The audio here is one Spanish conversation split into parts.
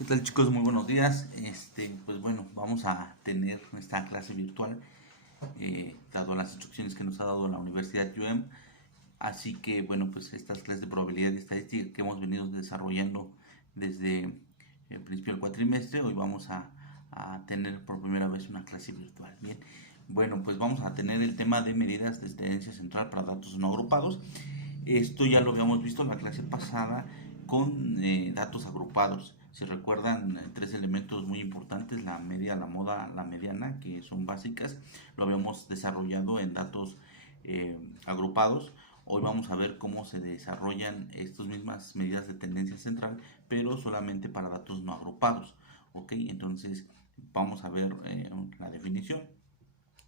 ¿Qué tal, chicos? Muy buenos días. Pues bueno, vamos a tener esta clase virtual, dado las instrucciones que nos ha dado la Universidad UM. Así que bueno, pues estas clases de probabilidad y estadística que hemos venido desarrollando desde el principio del cuatrimestre, hoy vamos a tener por primera vez una clase virtual. Bien, bueno, pues vamos a tener el tema de medidas de tendencia central para datos no agrupados. Esto ya lo habíamos visto en la clase pasada con datos agrupados. Si recuerdan, tres elementos muy importantes: la media, la moda, la mediana, que son básicas. Lo habíamos desarrollado en datos agrupados. Hoy vamos a ver cómo se desarrollan estas mismas medidas de tendencia central, pero solamente para datos no agrupados. Ok, entonces vamos a ver la definición.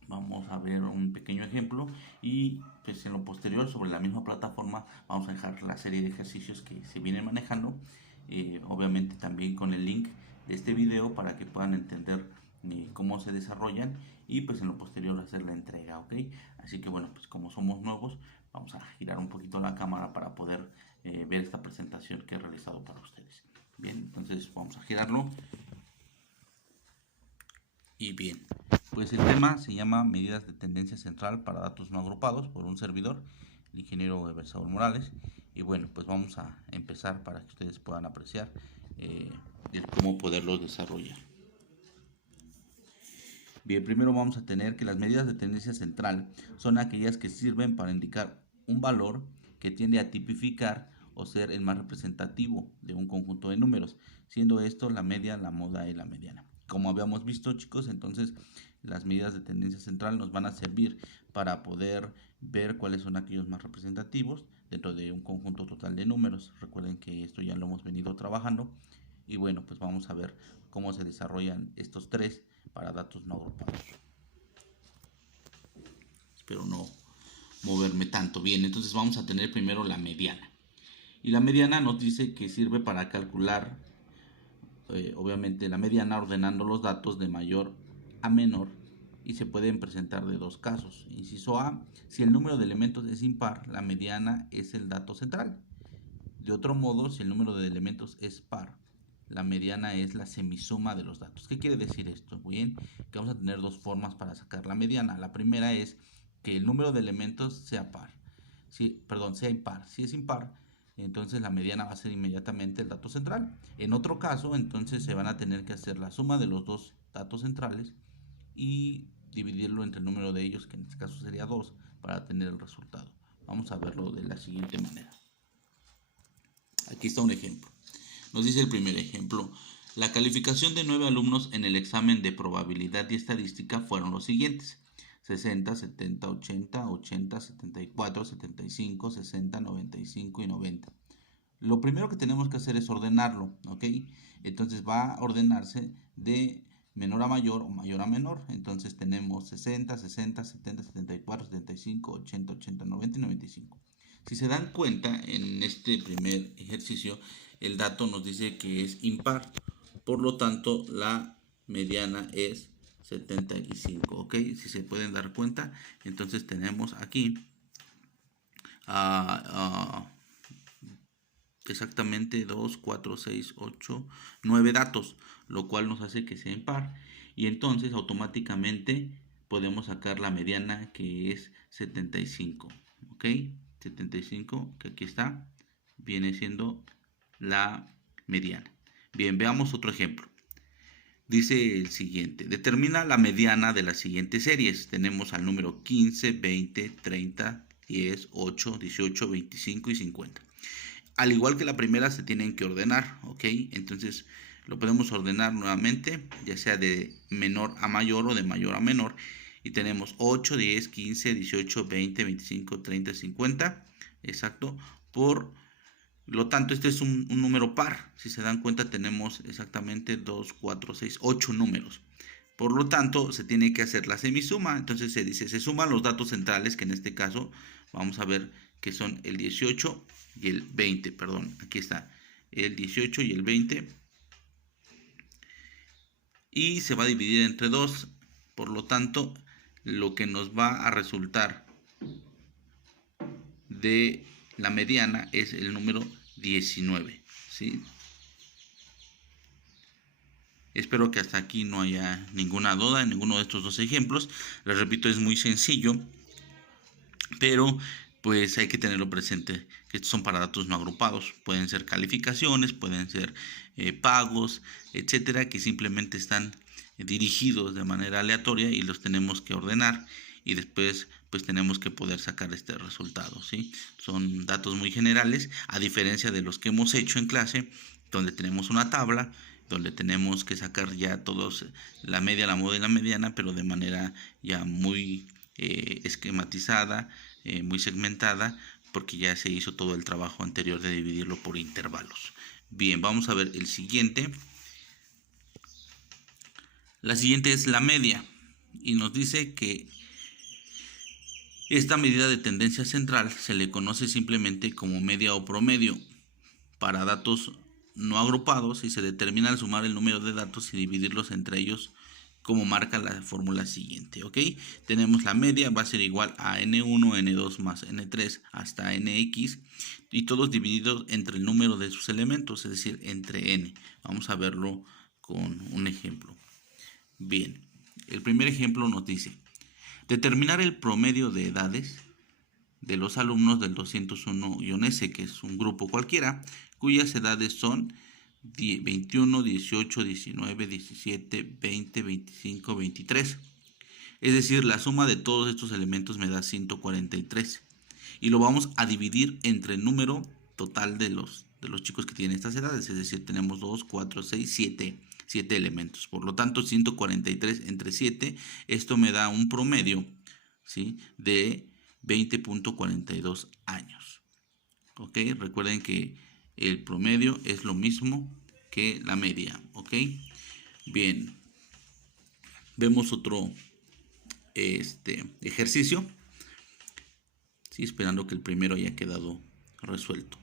Vamos a ver un pequeño ejemplo y pues en lo posterior, sobre la misma plataforma, vamos a dejar la serie de ejercicios que se vienen manejando, obviamente también con el link de este video para que puedan entender cómo se desarrollan, y pues en lo posterior hacer la entrega. Ok, así que bueno, pues como somos nuevos, vamos a girar un poquito la cámara para poder ver esta presentación que he realizado para ustedes. Bien, entonces vamos a girarlo. Y bien, pues el tema se llama medidas de tendencia central para datos no agrupados, por un servidor, el ingeniero Eber Saúl Morales. Y bueno, pues vamos a empezar para que ustedes puedan apreciar el cómo poderlos desarrollar. Bien, primero vamos a tener que las medidas de tendencia central son aquellas que sirven para indicar un valor que tiende a tipificar o ser el más representativo de un conjunto de números, siendo esto la media, la moda y la mediana. Como habíamos visto, chicos, entonces las medidas de tendencia central nos van a servir para poder ver cuáles son aquellos más representativos dentro de un conjunto total de números. Recuerden que esto ya lo hemos venido trabajando. Y bueno, pues vamos a ver cómo se desarrollan estos tres para datos no agrupados. Espero no moverme tanto. Bien, entonces vamos a tener primero la mediana. Y la mediana nos dice que sirve para calcular, obviamente, la mediana ordenando los datos de mayor a menor, y se pueden presentar de dos casos. Inciso A: si el número de elementos es impar, la mediana es el dato central. De otro modo, si el número de elementos es par, la mediana es la semisuma de los datos. ¿Qué quiere decir esto? Muy bien, que vamos a tener dos formas para sacar la mediana. La primera es que el número de elementos sea par. Sea impar. Si es impar, entonces la mediana va a ser inmediatamente el dato central. En otro caso, entonces se van a tener que hacer la suma de los dos datos centrales y dividirlo entre el número de ellos, que en este caso sería 2, para tener el resultado. Vamos a verlo de la siguiente manera. Aquí está un ejemplo. Nos dice el primer ejemplo: la calificación de 9 alumnos en el examen de probabilidad y estadística fueron los siguientes: 60, 70, 80, 80, 74, 75, 60, 95 y 90. Lo primero que tenemos que hacer es ordenarlo, ¿ok? Entonces va a ordenarse de menor a mayor o mayor a menor. Entonces tenemos 60, 60, 70, 74, 75, 80, 80, 90 y 95. Si se dan cuenta, en este primer ejercicio el dato nos dice que es impar, por lo tanto la mediana es 75. Ok, si se pueden dar cuenta, entonces tenemos aquí exactamente 2, 4, 6, 8, 9 datos, lo cual nos hace que sea impar, y entonces automáticamente podemos sacar la mediana, que es 75. Ok, 75, que aquí está, viene siendo la mediana. Bien, veamos otro ejemplo. Dice el siguiente: determina la mediana de las siguientes series. Tenemos al número 15, 20, 30, 10, 8, 18, 25 y 50. Al igual que la primera, se tienen que ordenar, ¿ok? Entonces lo podemos ordenar nuevamente, ya sea de menor a mayor o de mayor a menor. Y tenemos 8, 10, 15, 18, 20, 25, 30, 50. Exacto. Por lo tanto, este es un número par. Si se dan cuenta, tenemos exactamente 2, 4, 6, 8 números. Por lo tanto, se tiene que hacer la semisuma. Entonces se dice, se suman los datos centrales, que en este caso vamos a ver que son el 18 y el 20. Perdón, aquí está el 18 y el 20. Y se va a dividir entre 2. Por lo tanto, lo que nos va a resultar de la mediana es el número 19. ¿Sí? Espero que hasta aquí no haya ninguna duda en ninguno de estos dos ejemplos. Les repito, es muy sencillo, pero pues hay que tenerlo presente que estos son para datos no agrupados. Pueden ser calificaciones, pueden ser pagos, etcétera, que simplemente están dirigidos de manera aleatoria y los tenemos que ordenar y después pues tenemos que poder sacar este resultado, ¿sí? Son datos muy generales, a diferencia de los que hemos hecho en clase, donde tenemos una tabla, donde tenemos que sacar ya todos la media, la moda y la mediana, pero de manera ya muy esquematizada, muy segmentada, porque ya se hizo todo el trabajo anterior de dividirlo por intervalos. Bien, vamos a ver el siguiente. La siguiente es la media y nos dice que esta medida de tendencia central se le conoce simplemente como media o promedio para datos no agrupados y se determina al sumar el número de datos y dividirlos entre ellos como marca la fórmula siguiente, ¿ok? Tenemos la media, va a ser igual a n1, n2 más n3 hasta nx y todos divididos entre el número de sus elementos, es decir, entre n. Vamos a verlo con un ejemplo. Bien, el primer ejemplo nos dice, determinar el promedio de edades de los alumnos del 201-S, que es un grupo cualquiera, cuyas edades son 21, 18, 19, 17, 20, 25, 23. Es decir, la suma de todos estos elementos me da 143. Y lo vamos a dividir entre el número total de los chicos que tienen estas edades. Es decir, tenemos 2, 4, 6, 7 elementos. Por lo tanto, 143 entre 7, esto me da un promedio, ¿sí?, de 20.42 años. ¿Ok? Recuerden que el promedio es lo mismo que la media. ¿Ok? Bien. Vemos otro ejercicio. Sí, esperando que el primero haya quedado resuelto.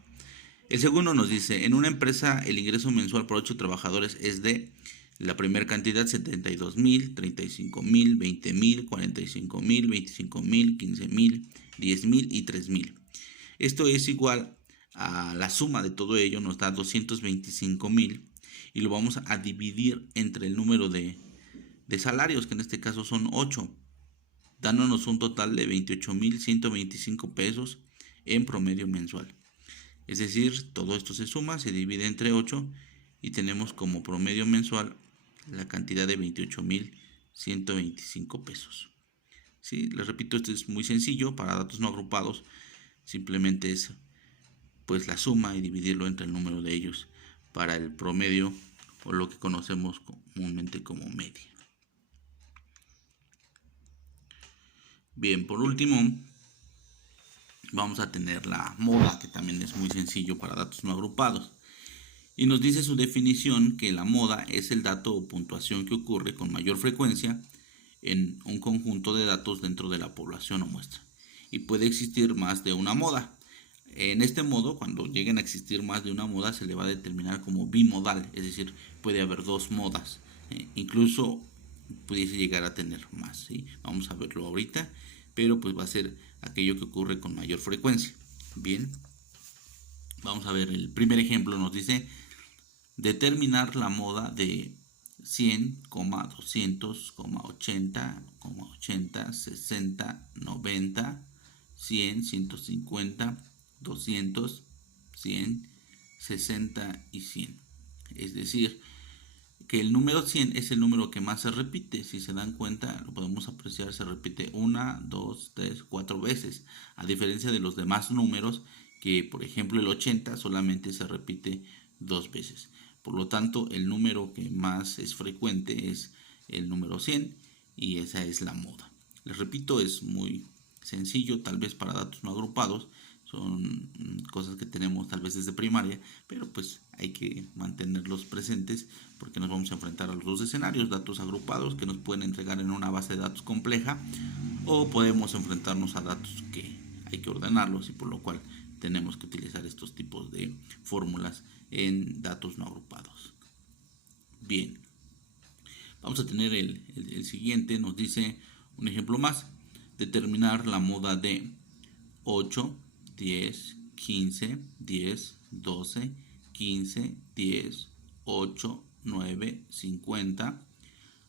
El segundo nos dice, en una empresa el ingreso mensual por 8 trabajadores es de la primera cantidad 72,000, 35,000, 20,000, 45,000, 25,000, 15,000, 10,000 y 3,000. Esto es igual a la suma de todo ello, nos da 225,000 y lo vamos a dividir entre el número de salarios, que en este caso son 8, dándonos un total de 28,125 pesos en promedio mensual. Es decir, todo esto se suma, se divide entre 8 y tenemos como promedio mensual la cantidad de 28,125 pesos. ¿Sí? Les repito, esto es muy sencillo, para datos no agrupados simplemente es pues la suma y dividirlo entre el número de ellos para el promedio o lo que conocemos comúnmente como media. Bien, por último vamos a tener la moda, que también es muy sencillo para datos no agrupados. Y nos dice su definición que la moda es el dato o puntuación que ocurre con mayor frecuencia en un conjunto de datos dentro de la población o muestra. Y puede existir más de una moda. En este modo, cuando lleguen a existir más de una moda, se le va a determinar como bimodal, es decir, puede haber dos modas. Incluso pudiese llegar a tener más, ¿sí? Vamos a verlo ahorita, pero pues va a ser aquello que ocurre con mayor frecuencia. Bien, vamos a ver el primer ejemplo. Nos dice determinar la moda de 100, 200, 80, 80, 60, 90, 100, 150, 200, 100, 60 y 100. Es decir, que el número 100 es el número que más se repite. Si se dan cuenta, lo podemos apreciar, se repite 1, 2, 3, 4 veces. A diferencia de los demás números, que por ejemplo el 80 solamente se repite 2 veces. Por lo tanto, el número que más es frecuente es el número 100 y esa es la moda. Les repito, es muy sencillo, tal vez para datos no agrupados. Son cosas que tenemos tal vez desde primaria, pero pues hay que mantenerlos presentes porque nos vamos a enfrentar a los dos escenarios, datos agrupados que nos pueden entregar en una base de datos compleja o podemos enfrentarnos a datos que hay que ordenarlos y por lo cual tenemos que utilizar estos tipos de fórmulas en datos no agrupados. Bien, vamos a tener el siguiente, nos dice un ejemplo más, determinar la moda de 8, 10, 15, 10, 12, 15, 10, 8, 9, 50,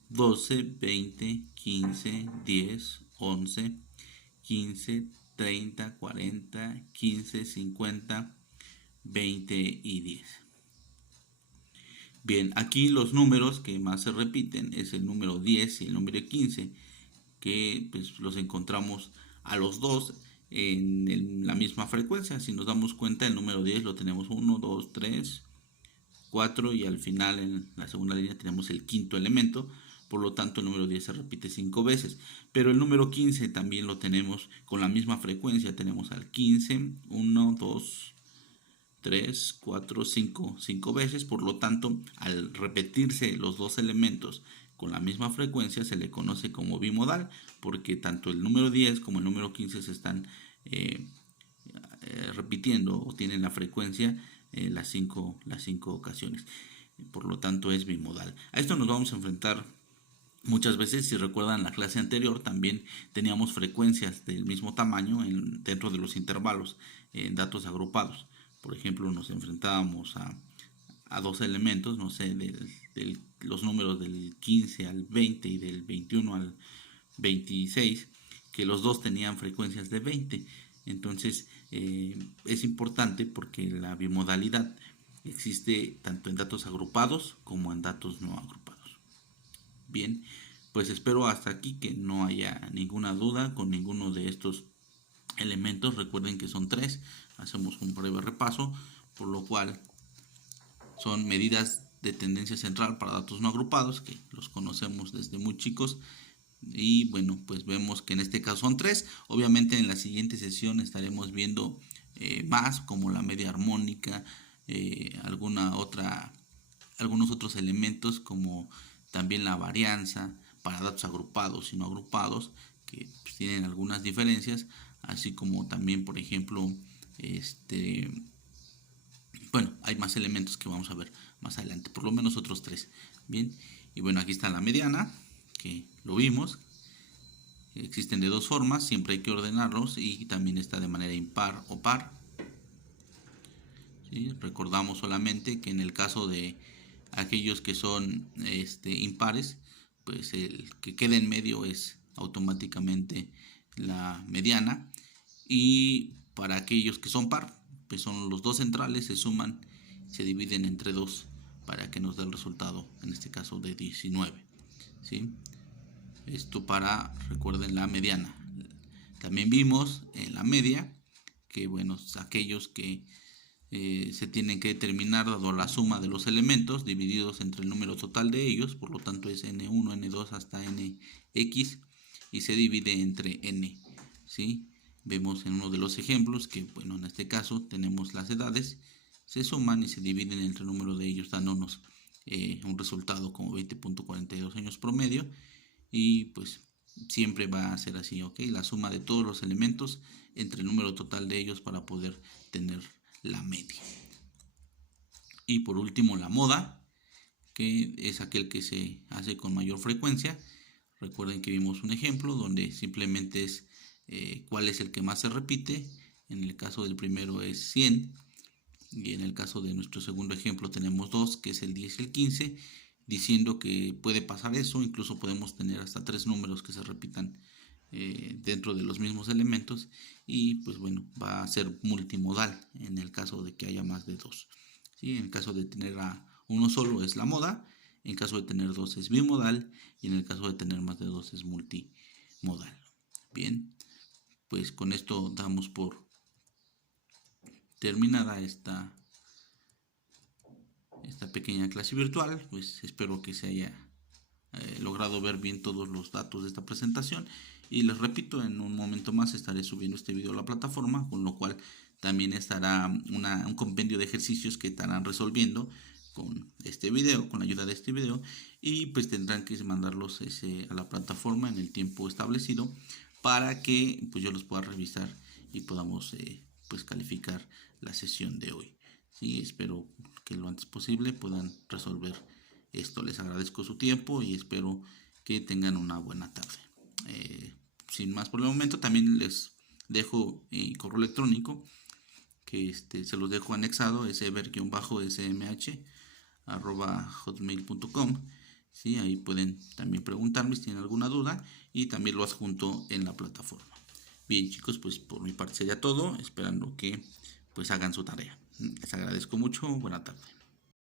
12, 20, 15, 10, 11, 15, 30, 40, 15, 50, 20 y 10. Bien, aquí los números que más se repiten es el número 10 y el número 15, que pues los encontramos a los dos en la misma frecuencia. Si nos damos cuenta, el número 10 lo tenemos 1, 2, 3, 4 y al final en la segunda línea tenemos el quinto elemento. Por lo tanto, el número 10 se repite 5 veces. Pero el número 15 también lo tenemos con la misma frecuencia. Tenemos al 15, 1, 2, 3, 4, 5 veces. Por lo tanto, al repetirse los dos elementos con la misma frecuencia se le conoce como bimodal, porque tanto el número 10 como el número 15 se están repitiendo o tienen la frecuencia las cinco ocasiones. Por lo tanto es bimodal. A esto nos vamos a enfrentar muchas veces. Si recuerdan la clase anterior, también teníamos frecuencias del mismo tamaño dentro de los intervalos en datos agrupados. Por ejemplo, nos enfrentábamos a dos elementos, no sé, los números del 15 al 20 y del 21 al 26, que los dos tenían frecuencias de 20. Entonces es importante porque la bimodalidad existe tanto en datos agrupados como en datos no agrupados. Bien, pues espero hasta aquí que no haya ninguna duda con ninguno de estos elementos. Recuerden que son 3, hacemos un breve repaso, por lo cual son medidas de tendencia central para datos no agrupados, que los conocemos desde muy chicos. Y bueno, pues vemos que en este caso son 3. Obviamente en la siguiente sesión estaremos viendo más, como la media armónica, algunos otros elementos, como también la varianza para datos agrupados y no agrupados, que pues tienen algunas diferencias, así como también, por ejemplo, bueno, hay más elementos que vamos a ver más adelante, por lo menos otros 3. Bien, y bueno, aquí está la mediana, que lo vimos. Existen de dos formas, siempre hay que ordenarlos, y también está de manera impar o par. ¿Sí? Recordamos solamente que en el caso de aquellos que son impares, pues el que queda en medio es automáticamente la mediana, y para aquellos que son par, pues son los dos centrales, se suman, se dividen entre 2 para que nos dé el resultado, en este caso de 19. ¿Sí? Esto para, recuerden, la mediana. También vimos en la media que, bueno, aquellos que se tienen que determinar dado la suma de los elementos divididos entre el número total de ellos, por lo tanto es n1, n2 hasta nx, y se divide entre n. ¿Sí? Vemos en uno de los ejemplos que, bueno, en este caso tenemos las edades, se suman y se dividen entre el número de ellos, dándonos un resultado como 20.42 años promedio. Y pues siempre va a ser así, ¿ok? La suma de todos los elementos entre el número total de ellos para poder tener la media. Y por último, la moda, que es aquel que se hace con mayor frecuencia. Recuerden que vimos un ejemplo donde simplemente es cuál es el que más se repite. En el caso del primero es 100, y en el caso de nuestro segundo ejemplo tenemos 2, que es el 10 y el 15, diciendo que puede pasar eso. Incluso podemos tener hasta 3 números que se repitan dentro de los mismos elementos, y pues bueno, va a ser multimodal en el caso de que haya más de 2. ¿Sí? En el caso de tener a uno solo es la moda, en caso de tener 2 es bimodal, y en el caso de tener más de 2 es multimodal. Bien, pues con esto damos por terminada esta pequeña clase virtual. Pues espero que se haya logrado ver bien todos los datos de esta presentación, y les repito, en un momento más estaré subiendo este video a la plataforma, con lo cual también estará un compendio de ejercicios que estarán resolviendo con este video, con la ayuda de este video, y pues tendrán que mandarlos a la plataforma en el tiempo establecido para que pues yo los pueda revisar y podamos pues calificar la sesión de hoy. Sí, espero que lo antes posible puedan resolver esto. Les agradezco su tiempo y espero que tengan una buena tarde. Sin más por el momento, también les dejo correo electrónico, que se los dejo anexado, es ever-smh hotmail.com. ¿Sí? Ahí pueden también preguntarme si tienen alguna duda y también lo adjunto en la plataforma. Bien, chicos, pues por mi parte sería todo, esperando que pues hagan su tarea. Les agradezco mucho, buena tarde.